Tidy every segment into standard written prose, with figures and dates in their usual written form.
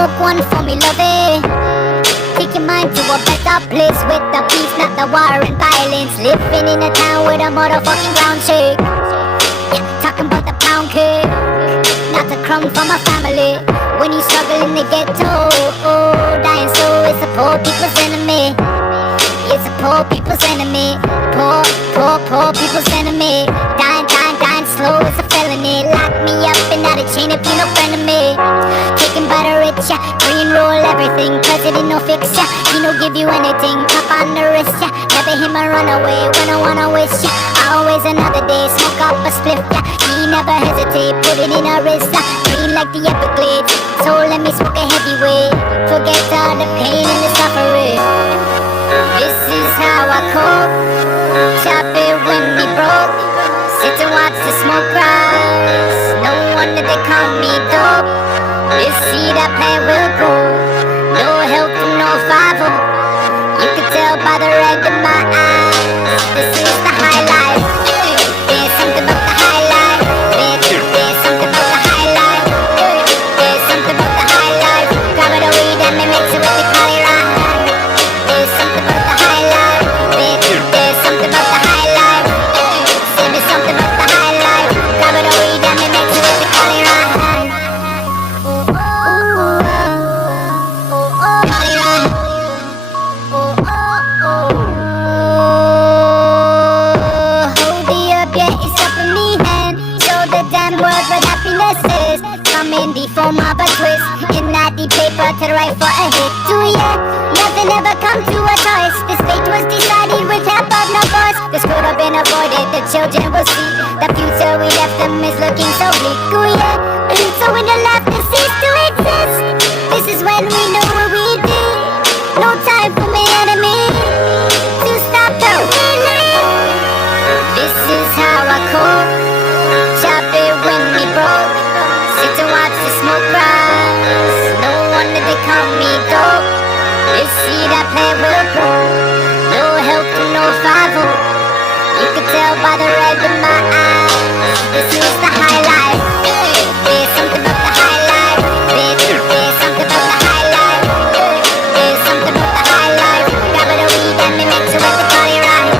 Smoke one for me, love it. Take your mind to a better place with the peace, not the war and violence. Living in a town with a motherfucking clown chick. Yeah, talking about the pound cake, not the crumb from my family. When you struggle in the ghetto, dying slow is the poor people's enemy. It's the poor people's enemy. Poor people's enemy. Dying slow is a felony. Lock me up and out of chain if you no friend of me. Taken by the rich, yeah. Free and roll everything. President no fix, yeah. He no give you anything. Cup on the wrist, yeah. Never him a run away when I wanna wish, yeah. Always another day. Smoke up a spliff, yeah. He never hesitate. Put it in a wrist, yeah. Green like the Everglades. So let me smoke a heavyweight. Forget all the pain and the suffering. This is how I cope. Chop it when we broke. Sit and watch the smoke rise. No wonder they call me dope. This seed I plant will grow. No help from no 5-0. You can tell by the red in my eyes. This is the high life. There's something about the high life. There's something about the high life. There's something about the high life. Grab it a weed and me mix it with the Cali ride. There's something about the high life. There's something about the high life. Say me something about the high life. Grab it a weed and me mix it with the Cali ride. Cali ride. Hold the up, yeah, it's up in me hand. Show the damn world what happiness is. Come in before my butt twist. In that the paper to write for a hit. Do ya? Nothing ever come to a choice. This fate was decided with help of no voice. This could have been avoided, the children will see. The future we left them is looking so bleak. Oh yeah, so when the laughter cease to exist, this is when we know what we did. No time for my enemy to stop the feeling. This is how I cope. Chop it when we broke. Sit and watch the smoke rise. No wonder they call me dope. This seed I plant will grow. No help from no 5-0. You can tell by the red in my eyes. This is the high life. There's something about the high life. There's something about the high life. There's something about the high life. Grab it a weed and me mix it with the Cali ride.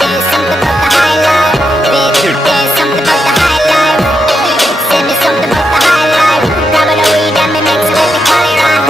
There's something about the high life. There's something about the high life. Say me something about the high life. Grab it a weed and me mix it with the Cali ride.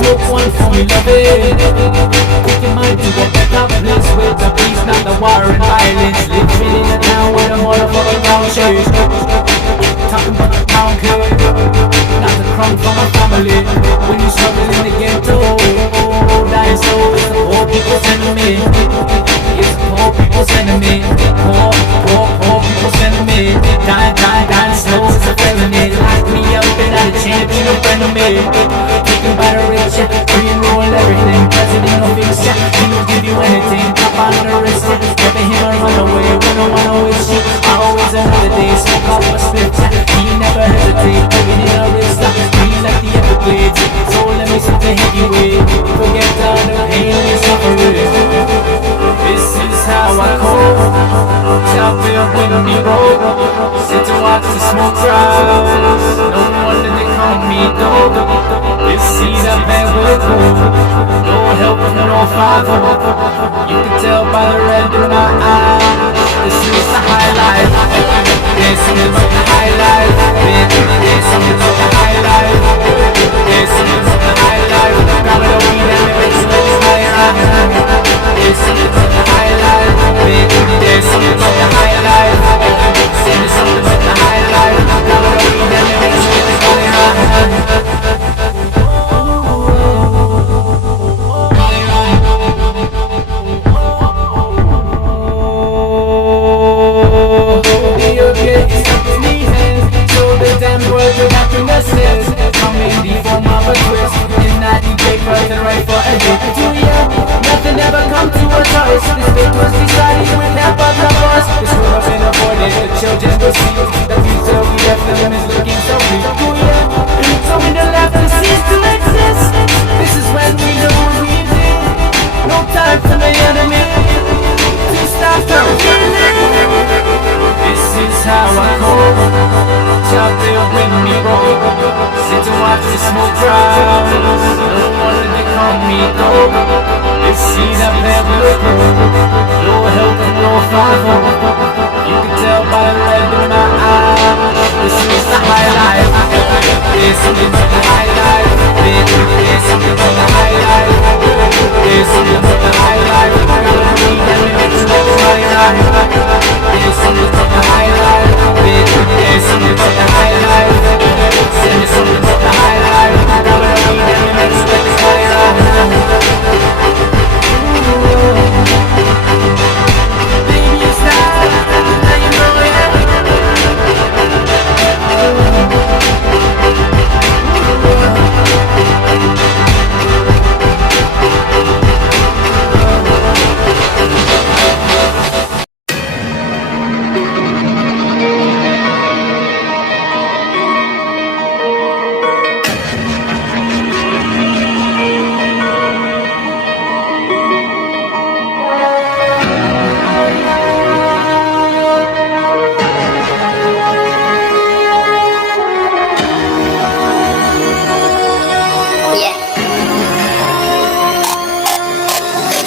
Smoke one for me, love it. Take your mind to a better place with the peace, not the war and violence. Living in a town with a motherfucking round shade. Talking about the pound cake, not the crumb from my family. When you struggle in the ghetto, dying slow is the poor people's enemy. It's the poor people's enemy. Poor people's enemy. Dying slow is a felony. Lock me up and out of chain if you no friend of me. Taken by the rich, yeah. Free and roll everything. President no fix, yeah. He don't give you anything. Top on the wrist, yeah. Never him a run away when I wanna wish you. Always another day. Smoke off a split, yeah. He never hesitate. Putting in a wrist, yeah. Green like the Everglades. So let me something heavyweight. Forget all the pain and suffering. This is how I cope. Chop it when we broke. Sit to watch the smoke rise. No wonder they call me dope. This seed I plant will grow. No help from no 5-0. You can tell by the red in my eyes. This is the high life. There's something about the high life. There's something about the high life. There's something about the high life. Grab it a weed and me mix it with the high life. children will see the future we left them is looking so bleak. Oh yeah, so when the laughter cease to exist, this is when we know we did. No time for the enemy to stop the feeling. This is how I cope. Chop there when me roll. Sit and watch the smoke cloud. No one they call me dope. This seed I've never looked. No help and no father. You can tell by the red in my eye. This is the highlight. This is the highlight. This is the highlight. This is the highlight. I gotta read them in the highlight. This is the highlight. This is the highlight. Send it something to the highlight. I gotta read them in the highlight. Baby, it's not. Now you know it.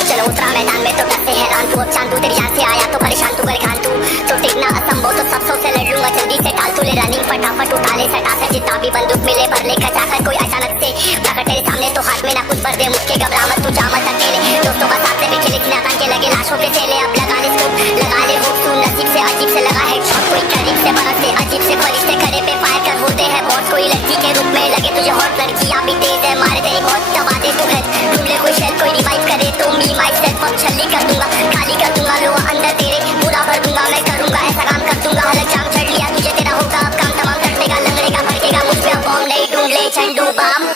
चलो उतरा मैदान में तो डरते हैरान तू अब चांदू तेरी जान से आया तो परेशान तू गल खान तू तो टिकना असंभव तो सब सौ से लड़ लूंगा जल्दी से टाल तू ले रनिंग फटाफट उठा ले सटा से जितना भी बंदूक मिले भर ले खचाकर कोई अचानक से प्रकट तेरे सामने तो हाथ में ना कुछ भर दे मुझके घबरा मत तू जा मत अकेले दोस्तों का साथ से भी खिले खिला के लगे लाशों पे चले अब लगा ले स्कूप लगा ले हुक तू नसीब से अजीब से लगा हेडशॉट कोई करीब से बरस से अजीब से फरिश्ते खड़े पे फायर कर होते हैं बहुत कोई लड़की के रूप में लगे तुझे हॉट लड़कियां भी तेज है मारे तेरी बहुत दबा दे तू है ढूंढ ले कोई शेल कोई रिवाइव करे तो मी माई सेल्फ अब छल्ली कर दूंगा खाली कर दूंगा लो अंदर तेरे पूरा भर दूंगा मैं करूंगा ऐसा काम कर दूंगा हलक जाम चढ़ लिया तुझे तेरा होगा अब काम तमाम तड़पेगा लंगड़ेगा भड़केगा मुझ पे अब बॉम्ब नहीं ढूंढ ले झंडू बम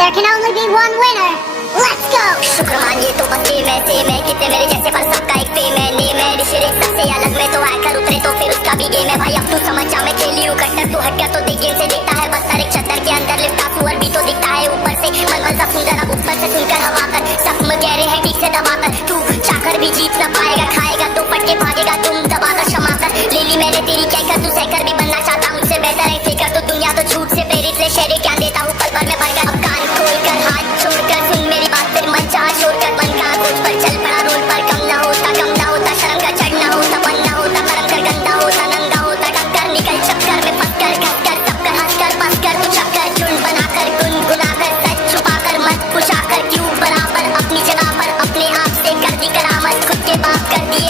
There can only be one winner. Let's go. शुक्र मानिए तो बस ये मैं से मैं कितने मेरे जैसे पर सबका एक पे मैंने मैं ऋषि सबसे अलग में तो हैकर उतरे तो फिर उसका भी गेम है भाई अब तू समझ जा मैं खेली हूँ कट्टर तू हट गया तो देख गेम से देखता है बस एक छत्तर के अंदर लिपटा सुअर भी तो दिखता है ऊपर से मलमल सा सुंदर अब ऊपर से सुनकर हवा कर सब कह रहे हैं ठीक से दबाकर तू चाकर भी जीत न पाएगा खाएगा तो पटके भागेगा तुम दबाकर क्षमा कर ले ली मैंने तेरी क्या कर तू सहकर भी बनना चाहता मुझसे बेहतर है फिकर तो दुनिया तो झूठ से प्रेरित ले शेरे क्या देता हूँ पल भर में भर अब कान खोल कर हाथ छोड़कर सुन मेरी बात फिर मन चाह छोड़ कर बन का कुछ पर चल पड़ा रोल पर कम ना होता शर्म का चढ़ना होता बनना होता करम कर गंदा होता नंगा होता टक्कर निकल चक्कर में फंस कर घस कर सब कर हंस कर बस कर तू चक्कर झुंड बनाकर गुनगुनाकर सच छुपाकर मत पुछाकर क्यों बराबर अपनी जगह पर अपने आप से कर दी करामत खुद के बाप कर दी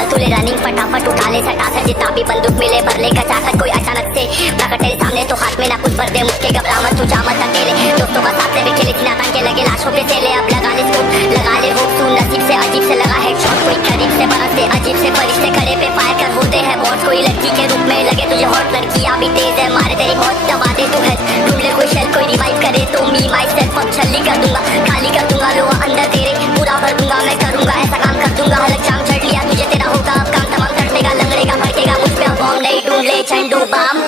फालतू ले रनिंग फटाफट उठा ले सटा सट जितना भी बंदूक मिले भर ले कचाकच कोई अचानक से प्रकट तेरे सामने तो हाथ में ना कुछ भर दे मुझके घबरा मत तू जा मत अकेले दोस्तों का साथ से भी खेले थी नातान के लगे लाशों के सेले अब लगा ले स्कोप लगा ले होप तू नसीब से अजीब से लगा हेडशॉट कोई करीब से बरसते अजीब से फरिश्ते खड़े पे फायर कर होते हैं बॉट कोई लड़की के रूप में लगे तुझे हॉट लड़कियां भी तेज है मारे तेरी मौत दबा दे तू है ढूंढ ले कोई शेल कोई रिवाइव करे तो मी माई सेल्फ अब छल्ली कर दूंगा खाली कर दूंगा लोहा अंदर तेरे पूरा भर दूंगा मैं करूंगा ऐसा काम कर दूंगा हलक जाम चढ़ लिया तुझे तेरा होगा अब काम तमाम तड़पेगा लंगड़ेगा भड़केगा मुझ पे अब बॉम्ब नहीं ढूंढ ले झंडू बम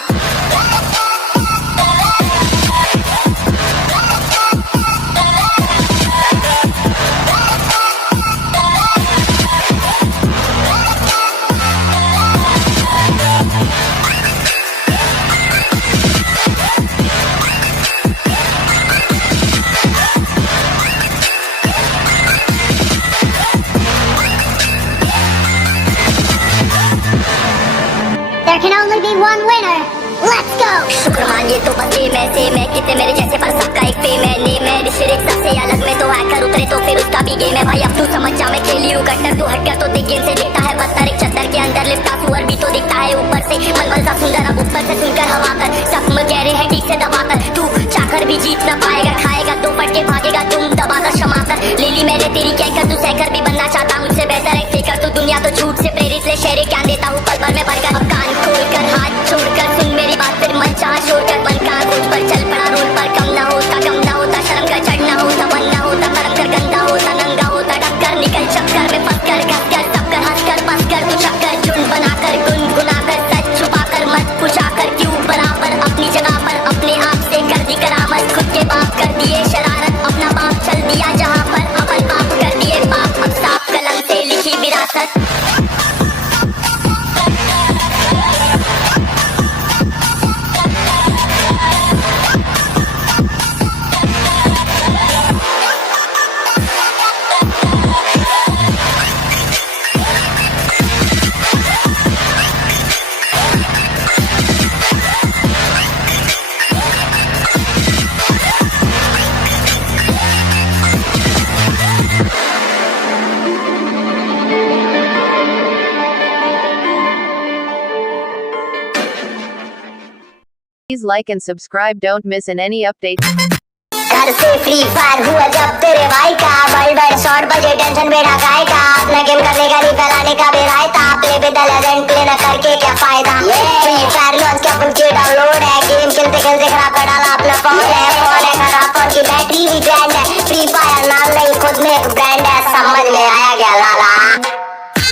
There can only be one winner. Let's go! शुक्रमान ये तो बस मैं से मैं कितने मेरे जैसे पर सबका एक पे मैंने मैं डिस्ट्रिक्ट सबसे अलग में तो हैकर उतरे तो फिर उसका भी गेम है भाई अब तू समझ जा मैं खेली हूँ कट्टर तू हट गया तो देख गेम से दिखता है पत्थर एक चद्दर के अंदर लिपटा सुअर भी तो दिखता है ऊपर से मलमल सा सुंदर अब ऊपर से सुनकर हवा कर जख्म गहरे हैं ठीक से दबाकर तू चाकर भी जीत न पाएगा खाएगा दो फटके भागेगा तुम दबाकर क्षमा कर ले ली मैंने तेरी कहकर तू सहकर भी बनना चाहता मुझसे बेहतर है फेंकर तू दुनिया तो झूठ से प्रेरित ले शेरे क्या देता हूँ पल भर में भरकर अब कान खोलकर हाथ छोड़कर सुन मेरी बात फिर मन चाह छोड़कर बन का रोज पर चल पड़ा रोड पर कम ना होता शर्म का चढ़ना होता मन ना होता कर्म कर गंदा होता नंगा होता टक्कर निकल चक्कर में फंस कर घस कर सब कर हंस कर बस कर तू चक्कर झुंड बनाकर गुनगुनाकर सच छुपाकर मत पूछाकर क्यों बराबर अपनी जगह पर अपने आप से कर दी करामत खुद के बाप कर दिए शरारत अपना बाप चल दिया जहाँ पर अपन पाप कर दिए पाप अब साफ कलम से लिखी विरासत Please like and subscribe. Don't miss any updates. घर से फ्री फायर हुआ जब तेरे भाई का वर्ल्ड वाइड शॉट बजे टेंशन बेड़ा गाय का अपना गेम करने का नहीं फैलाने का बेरायता play with the legend play न करके क्या